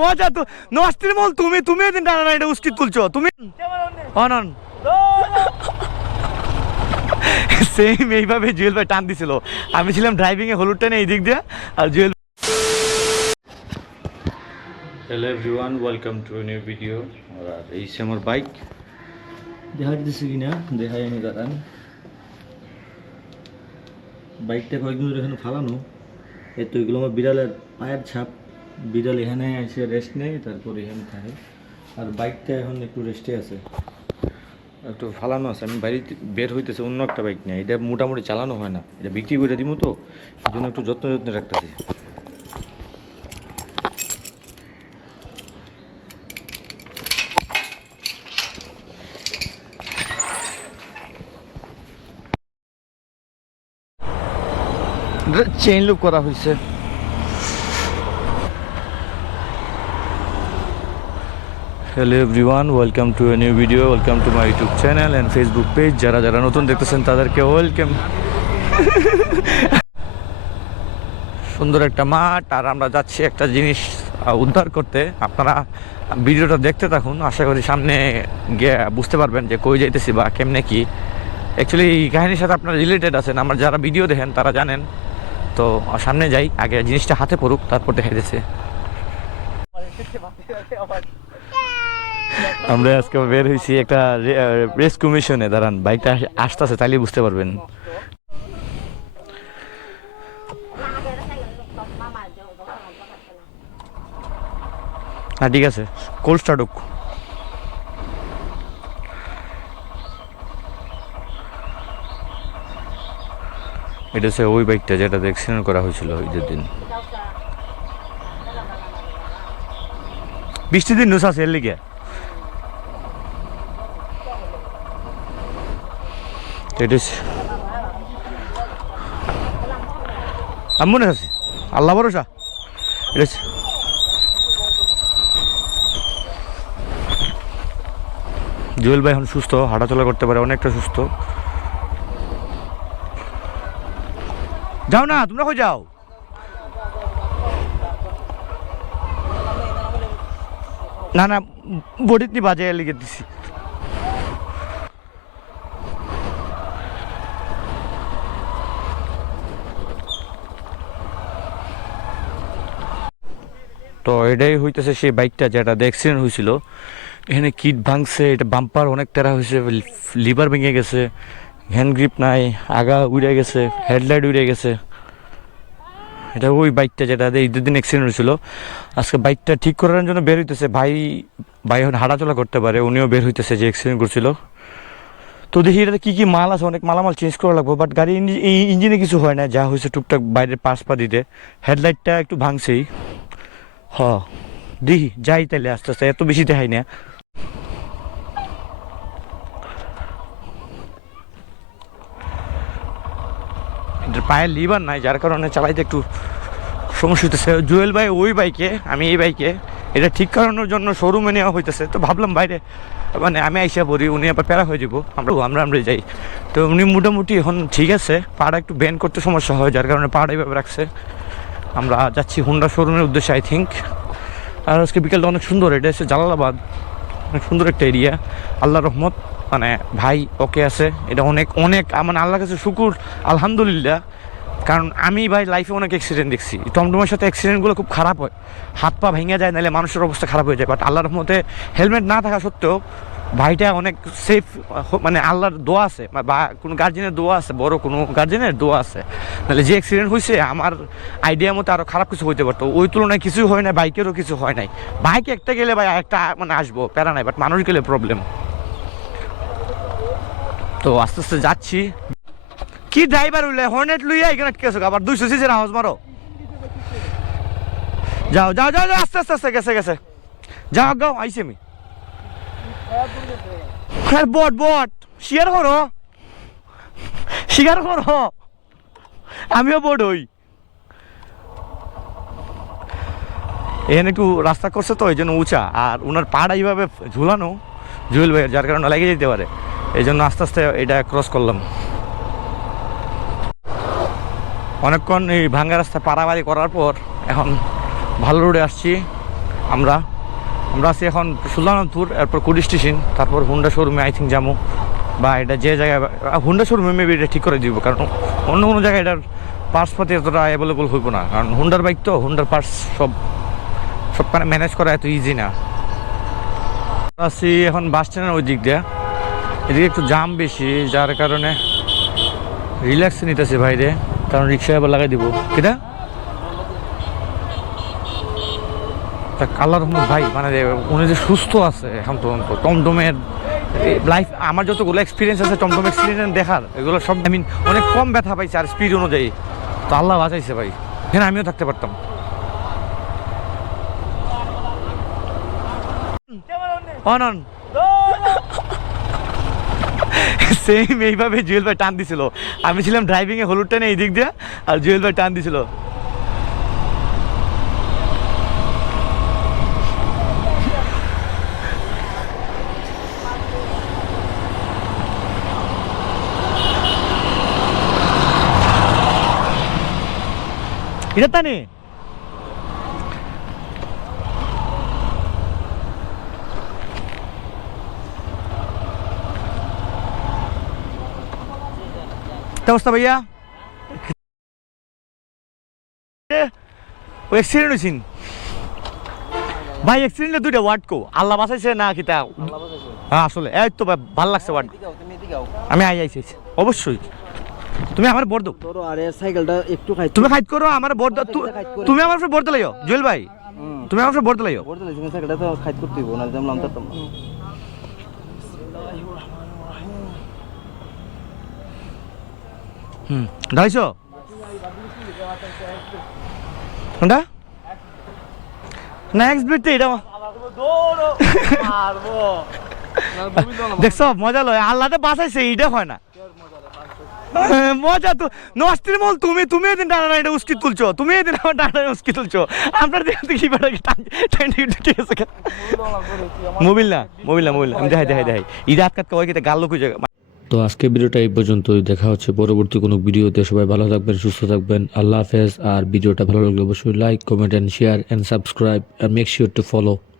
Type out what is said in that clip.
মজা তো নষ্টের মল তুমি দিন টানা এটা উস্কি তুলছো তুমি অনন সেম এইভাবে জুয়েল ভাই টান দিছিল আমি ছিলাম ড্রাইভিং এ হলুদ টানে এই দিক দিয়ে আর Jewel Hello everyone, welcome to a new video. এই সে আমার বাইক দেখা দিতেছে কিনা দেখাই আমি দাঁড়ান বাইকটা কয়েকদিন ধরে এখানে ফালানো এই তো এগুলো আমার বিড়ালের পায়ের ছাপ বিড়াল এখানে এসে রেস্ট নেয় তারপর এখানে থাকে আর বাইকটা এখন একটু রেস্টে আছে একটু ফালানো আছে আমি বাড়িতে বের হইতেছে অন্য একটা বাইক নেই এটা মোটামুটি চালানো হয় না এটা বিক্রি করে দিব তো এই জন্য একটু যত্ন রাখতেছি চেইন লুক করা হয়েছে hello everyone welcome to a new video welcome to my YouTube channel and Facebook page যারা যারা নতুন দেখতেছেন তাদেরকে ওয়েলকাম সুন্দর একটা মাঠ আর আমরা যাচ্ছি একটা জিনিস উদ্ধার করতে আপনারা ভিডিওটা দেখতে থাকুন আশা করি সামনে গিয়ে বুঝতে পারবেন যে কই যাইতেছি বা কেমনে কি অ্যাকচুয়ালি এই কাহিনীর সাথে আপনারা রিলেটেড আছেন আমার যারা ভিডিও দেখেন তারা জানেন তো সামনে যাই আগে জিনিসটা হাতে পড়ুক তারপর দেখা যাচ্ছে আমরা আজকে বের হয়েছি একটা রেস্কিউ মিশনে দাঁড়ান বাইকটা আসতেছে তাইলে বুঝতে পারবেন হ্যাঁ ঠিক আছে কোল্ড স্টার্ট হোক এটা হচ্ছে ওই বাইকটা যেটা অ্যাক্সিডেন্ট করা হয়েছিল ঈদের দিন বৃষ্টির দিন নুস আছে এর লিগে এটা আমি মনে আছি আল্লাহ ভরসা এটা জুয়েল ভাই এখন সুস্থ হাঁটাচলা করতে পারে অনেকটা সুস্থ যাও না তোমরা কই যাও না না বডিত নি বাজে লিখে দিছি তো এটাই হইতেছে সেই বাইকটা যেটা অ্যাক্সিডেন্ট হয়েছিল এখানে কিট ভাঙছে এটা বাম্পার অনেক টেরা হয়েছে লিভার ভেঙে গেছে হ্যান্ড গ্রিপ নাই আগা উড়ে গেছে হেডলাইট উড়ে গেছে এটা ওই বাইকটা যেটা ঈদের দিন অ্যাক্সিডেন্ট হয়েছিল আজকে বাইকটা ঠিক করার জন্য বের হইতেছে ভাই এখন হাঁটাচলা করতে পারে উনিও বের হইতেছে যে অ্যাক্সিডেন্ট করছিল তো দেখি এটাতে কী কী মাল আছে অনেক মালামাল চেঞ্জ করা লাগবে বাট গাড়ি ইঞ্জিনে কিছু হয় না যা হয়েছে টুকটাক বাইরের পাশ পা দিতে হেডলাইটটা একটু ভাঙছেই দেখি যাই তাইলে আস্তে আস্তে এত বেশি দেখাই না পায়ের লিভার নাই যার কারণে চালাইতে একটু সমস্যা হইতেছে জুয়েল ভাই ওই বাইকে আমি এই বাইকে এটা ঠিক করানোর জন্য শোরুমে নেওয়া হইতেছে তো ভাবলাম বাইরে মানে আমি আইসা পড়ি উনি আবার প্যারা হয়ে যাবো আমরা যাই তো উনি মোটামুটি এখন ঠিক আছে পাড়া একটু ব্যান করতে সমস্যা হয় যার কারণে পাড়া এইভাবে রাখছে আমরা যাচ্ছি হোন্ডা শোরুমের উদ্দেশ্যে আই থিঙ্ক আর আজকে বিকেলটা অনেক সুন্দর এটা হচ্ছে জালালাবাদ অনেক সুন্দর একটা এরিয়া আল্লাহ রহমত মানে ভাই ওকে আছে এটা অনেক অনেক মানে আল্লাহর কাছে শুকুর আলহামদুলিল্লাহ কারণ আমি ভাই লাইফে অনেক অ্যাক্সিডেন্ট দেখছি টমটমের সাথে অ্যাক্সিডেন্টগুলো খুব খারাপ হয় হাত পা ভেঙে যায় নাহলে মানুষের অবস্থা খারাপ হয়ে যায় বাট আল্লাহর রহমতে হেলমেট না থাকা সত্ত্বেও ভাইটা অনেক সেফ মানে আল্লাহর দোয়া আছে বা কোনো গার্জেনের দোয়া আছে বড় কোনো গার্জেনের দোয়া আছে নাহলে যে অ্যাক্সিডেন্ট হয়েছে আমার আইডিয়া মতো আরও খারাপ কিছু হইতে পারতো ওই তুলনায় কিছুই হয় না বাইকেরও কিছু হয় নাই বাইক একটা গেলে ভাই একটা মানে আসবো প্যারা নাই বাট মানুষ গেলে প্রবলেম তো আস্তে আস্তে যাচ্ছি কি ড্রাইভার হইলে হর্নেট লইয়া এখানে আটকে আছো আবার 200 সিসির আওয়াজ মারো যাও যাও যাও আস্তে আস্তে আস্তে গেছে যাও গাও আইসি আমি বট স্বীকার করো আমিও বট হই এখানে একটু রাস্তা করছে তো এই জন্য উঁচা আর ওনার পাড়া এইভাবে ঝুলানো জুয়েল ভাইয়ের যার কারণে লেগে যেতে পারে এই জন্য আস্তে আস্তে এটা ক্রস করলাম অনেকক্ষণ এই ভাঙ্গা রাস্তা পারাবাড়ি করার পর এখন ভালো রোডে আসছি আমরা আছি এখন সুলতানপুর, এরপর কুড়ি স্টেশন, তারপর হুন্ডা শোরুমে আই থিঙ্ক যাবো, বা এটা যে জায়গায় হুন্ডা শোরুমে মেবি এটা ঠিক করে দিব, কারণ অন্য কোনো জায়গায় এটার পার্টস পাতি এতটা অ্যাভেলেবল হইব না, কারণ হুন্ডার বাইক তো, হুন্ডার পার্টস সব মানে ম্যানেজ করা এত ইজি না। আছি এখন বাস স্ট্যান্ডের ওই দিক দিয়ে, এদিকে একটু জাম বেশি, যার কারণে রিল্যাক্স নিতেছি বাইরে, কারণ রিক্সায় আবার লাগাই দিব কিনা আল্লাহ রহমত ভাই, মানে উনি যে সুস্থ আছে এখন পর্যন্ত। টমটমের লাইফ আমার যতগুলো এক্সপিরিয়েন্স আছে টমটম এক্সপিরিয়েন্স দেখার, এগুলো সব আই মিন অনেক কম ব্যথা পাইছে আর স্পিড অনুযায়ী, তো আল্লাহ বাঁচাইছে ভাই, এখানে আমিও থাকতে পারতাম। অনন সেম এইভাবে জুয়েল ভাই টান দিছিল, আমি ছিলাম ড্রাইভিং এ হলুদ টানে এই দিক দিয়ে, আর জুয়েল ভাই টান দিছিল। এটা তানে অবস্থা ভাইয়া, অ্যাক্সিডেন্ট হয়েছিন ভাই, অ্যাক্সিডেন্টে দুইটা ওয়ার্ড কো, আল্লাহ বাঁচাইছে না কিতা? হ্যাঁ আসলে এই তো ভাই ভাল লাগছে ওয়ার্ড, আমি আইছি অবশ্যই। তুমি আমার বর্দ তোর আরে সাইকেলটা একটু খাই, তুমি খাইত করো আমার বর্দ, তুমি আমার বর্দ লাইও জুয়েল ভাই, তুমি আমার বর্দ লাইও। বলতে লাগছে সাইকেলটা তো খাইত করতে হইব না, জানলাম তো দাঁড়াইছো কোনটা নেক্সট বিট এটা দেখছো মজা লয়, আল্লাহতে বাঁচাইছে, এইটা হয় না মজা। তো নষ্টের মল তুমি এদিন ডানা এটা উস্কি তুলছো, তুমি এদিন আমার ডানা উস্কি তুলছো, আপনার দেখতে কি বেটা মোবিল না আমি দেখাই ঈদ আটকাত কয় কেটে গাল লোক জায়গা। তো আজকে ভিডিওটা এই পর্যন্তই, দেখা হচ্ছে পরবর্তী কোনো ভিডিওতে। সবাই ভালো থাকবেন, সুস্থ থাকবেন, আল্লাহ হাফেজ। আর ভিডিওটা ভালো লাগলে অবশ্যই like, comment and share and subscribe, and make sure to follow